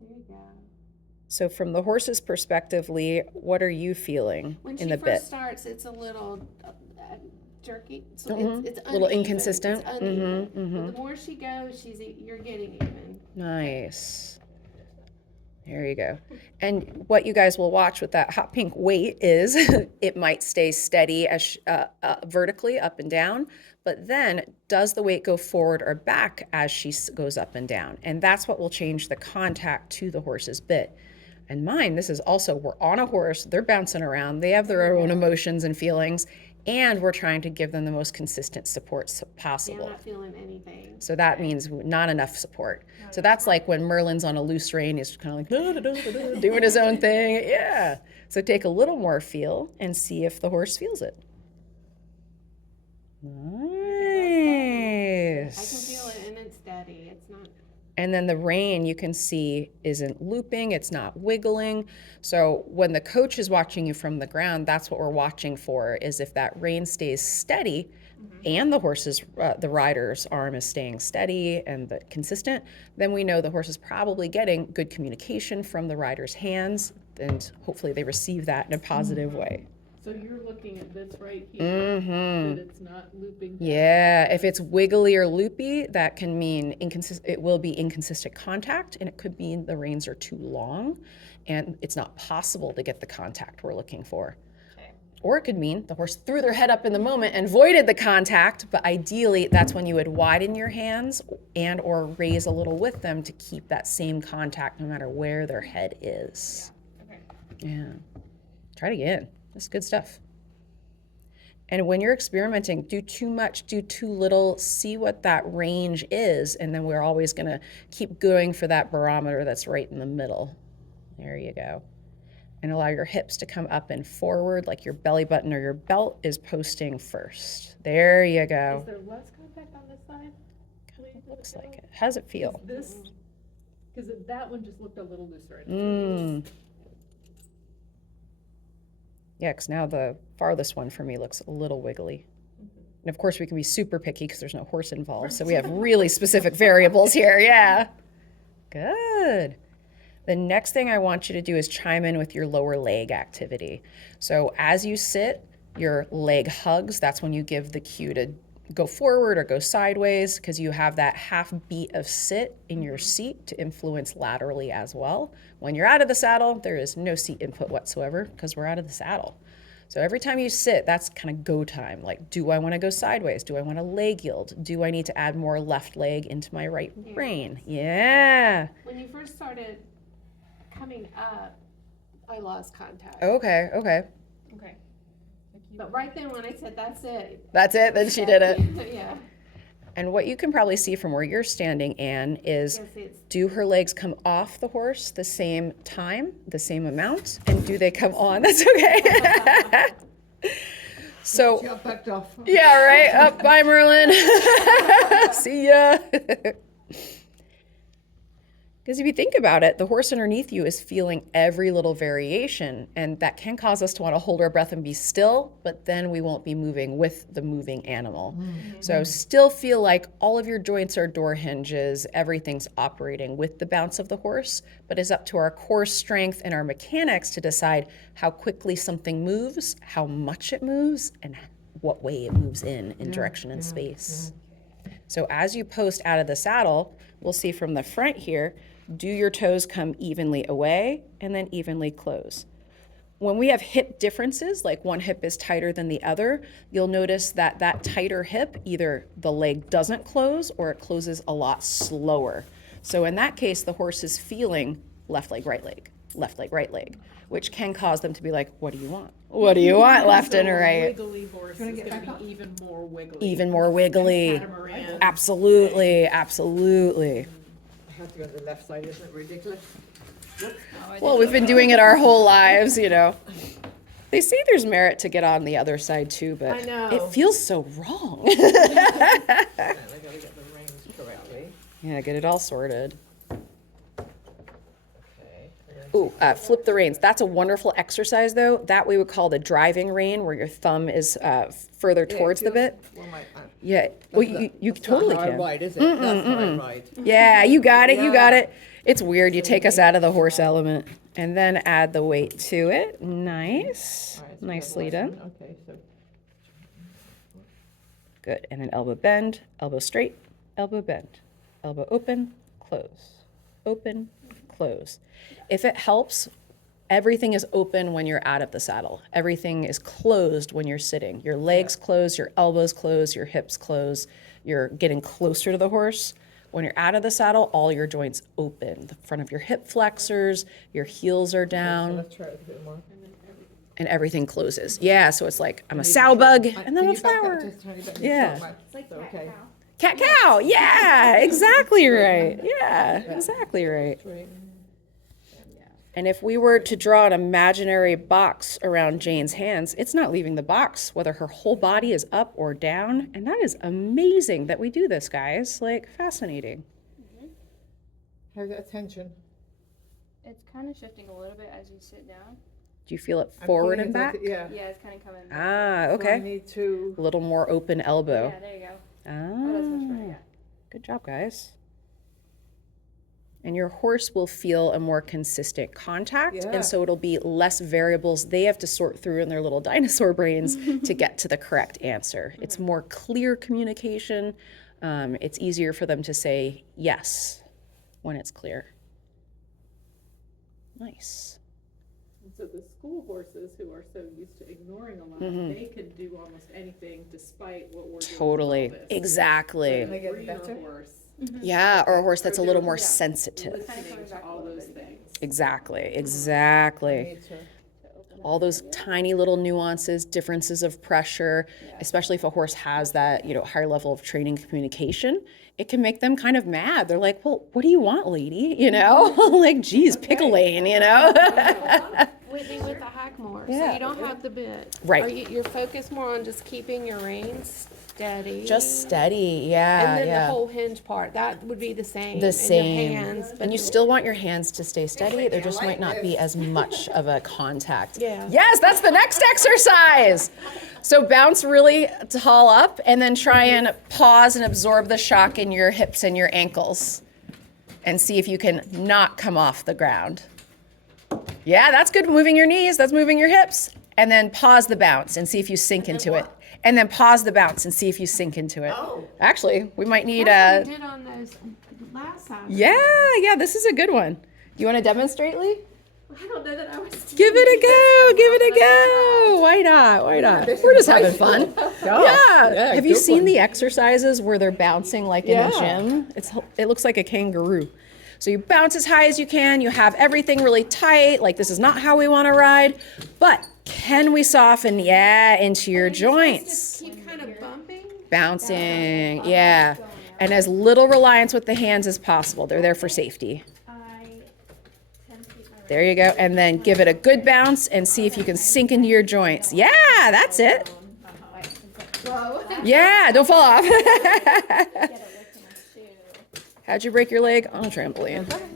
There you go. So from the horse's perspective, Lee, what are you feeling When in she the first bit? starts, it's a little jerky. So it's A little uneven. It's inconsistent. uneven. But the more she goes, you're getting even. Nice. There you go. And what you guys will watch with that hot pink weight is it might stay steady as vertically up and down, but then does the weight go forward or back as she goes up and down? And that's what will change the contact to the horse's bit. And mine, this is also, we're on a horse, they're bouncing around, they have their own emotions and feelings, and we're trying to give them the most consistent support They're possible. not feeling anything. So that means not enough support. So that's like when Merlin's on a loose rein, he's kind of like doing his own thing. Yeah. So take a little more feel and see if the horse feels it. I can Nice. feel it, and it's steady. It's not. And then the rein you can see isn't looping, it's not wiggling. So when the coach is watching you from the ground, that's what we're watching for, is if that rein stays steady and the horse's, the rider's arm is staying steady and consistent, then we know the horse is probably getting good communication from the rider's hands, and hopefully they receive that in a positive way. So you're looking at this right here, that it's not looping down. Yeah, if it's wiggly or loopy, that can mean it will be inconsistent contact, and it could mean the reins are too long and it's not possible to get the contact we're looking for. Or it could mean the horse threw their head up in the moment and voided the contact, but ideally that's when you would widen your hands and or raise a little with them to keep that same contact no matter where their head is. Yeah. Try it again. That's good stuff. And when you're experimenting, do too much, do too little, see what that range is, and then we're always going to keep going for that barometer that's right in the middle. There you go. And allow your hips to come up and forward like your belly button or your belt is posting first. There you go. Is there less contact on this side? It looks like it. How does it feel? This, because that one just looked a little looser. Yeah, because now the farthest one for me looks a little wiggly. And of course, we can be super picky because there's no horse involved. So we have really specific variables here. Yeah. Good. The next thing I want you to do is chime in with your lower leg activity. So as you sit, your leg hugs. That's when you give the cue to go forward or go sideways, because you have that half beat of sit in your seat to influence laterally as well. When you're out of the saddle, there is no seat input whatsoever because we're out of the saddle. So every time you sit, that's kind of go time. Like, do I want to go sideways? Do I want to leg yield? Do I need to add more left leg into my right rein? Yeah. When you first started coming up, I lost contact. Okay. Okay. But right then when I said, that's it. That's it. Then she did it. Yeah. And what you can probably see from where you're standing, Anne, is do her legs come off the horse the same time, the same amount? And do they come on? That's okay. So, Got backed off. yeah, right. Up, bye, Merlin. See ya. Because if you think about it, the horse underneath you is feeling every little variation, and that can cause us to want to hold our breath and be still, but then we won't be moving with the moving animal. So still feel like all of your joints are door hinges, everything's operating with the bounce of the horse, but it's up to our core strength and our mechanics to decide how quickly something moves, how much it moves, and what way it moves in direction and space. So as you post out of the saddle, we'll see from the front here, do your toes come evenly away and then evenly close. When we have hip differences, like one hip is tighter than the other, you'll notice that that tighter hip, either the leg doesn't close or it closes a lot slower. So in that case, the horse is feeling left leg, right leg, which can cause them to be like, what do you want? What do you want, left and right? Wiggly horse is going to be even more wiggly. Even more wiggly. Catamaran. Absolutely, absolutely. I have to go to the left side, isn't it ridiculous? Well, we've been doing it our whole lives, you know. They say there's merit to get on the other side too, but I know. it feels so wrong. And I gotta get the reins correctly. Yeah, get it all sorted. Okay. Ooh, flip the reins. That's a wonderful exercise, though. That we would call the driving rein, where your thumb is further towards the bit. Well, Yeah, well, you totally That's not how I can. ride, is it? That's how I ride. Yeah, you got it, you got Yeah. it. It's weird. You take us out of the horse element and then add the weight to it. Nice. All right, so Nicely we have done. one. Okay, so Good. And then elbow bend, elbow straight, elbow bend, elbow open, close, open, close. If it helps, everything is open when you're out of the saddle. Everything is closed when you're sitting. Your legs close, your elbows close, your hips close. You're getting closer to the horse. When you're out of the saddle, all your joints open. The front of your hip flexors, your heels are so down, let's try it a bit more. and everything closes. Yeah, so it's like I'm a sow bug and then Can a you back up flower. just a tiny bit? Yeah. So much. It's like So, cat okay. cow. Cat cow. Yeah, exactly right. Yeah, exactly right. Straight. And if we were to draw an imaginary box around Jane's hands, it's not leaving the box, whether her whole body is up or down. And that is amazing that we do this, guys. Like, fascinating. How's that tension? It's kind of shifting a little bit as you sit down. Do you feel it I'm forward pulling and it back? at the- Yeah. Yeah, it's kind of coming back. Ah, So I okay. need to, A little more open elbow. Yeah, there you go. Oh, that's much better, Ah, yeah. good job, guys. And your horse will feel a more consistent contact, Yeah. and so it'll be less variables they have to sort through in their little dinosaur brains to get to the correct answer. It's more clear communication. It's easier for them to say yes when it's clear. Nice. And so the school horses who are so used to ignoring a lot, they can do almost anything despite what we're doing. Totally. with all this. Exactly. Can I get Breeder better? horse, Yeah, or a horse that's a little more Yeah. sensitive. listening to all those things. Exactly, I exactly. need to. All those tiny little nuances, differences of pressure, especially if a horse has that, higher level of training communication, it can make them kind of mad. They're like, well, what do you want, lady? Like, geez, pick a lane, Whitney with the Hackmore, so Yeah. you don't have the bit. Right. Are you're focused more on just keeping your reins steady. Just steady, yeah, And then yeah. the whole hinge part, that would be the same. The in same. your hands, but And you still want your hands to stay steady. There just might not be as much of a contact. Yeah. Yes, that's the next exercise. So bounce really tall up and then try and pause and absorb the shock in your hips and your ankles and see if you can not come off the ground. Yeah, that's good. Moving your knees, that's moving your hips. And then pause the bounce and see if you sink into it. And then pause the bounce and see if you sink into it. Oh. Actually, we might need that's a. what we did on those last time. Yeah, this is a good one. You want to demonstrate, Lee? I don't know that I was. Give it a go. Give it a go. Why not? Why not? We're just having fun. Yeah. Have you good seen one. the exercises where they're bouncing like in a Yeah. gym? It looks like a kangaroo. So you bounce as high as you can. You have everything really tight. Like this is not how we want to ride, but can we soften? Yeah, into your joints. Just keep kind of bumping. Bouncing. Yeah. And as little reliance with the hands as possible. They're there for safety. I tend to keep my There you go. And then give it a good bounce and see if you can sink into your joints. Yeah, that's it. Whoa. Yeah, don't fall off. get a lift in my shoe. How'd you break your leg? On a trampoline.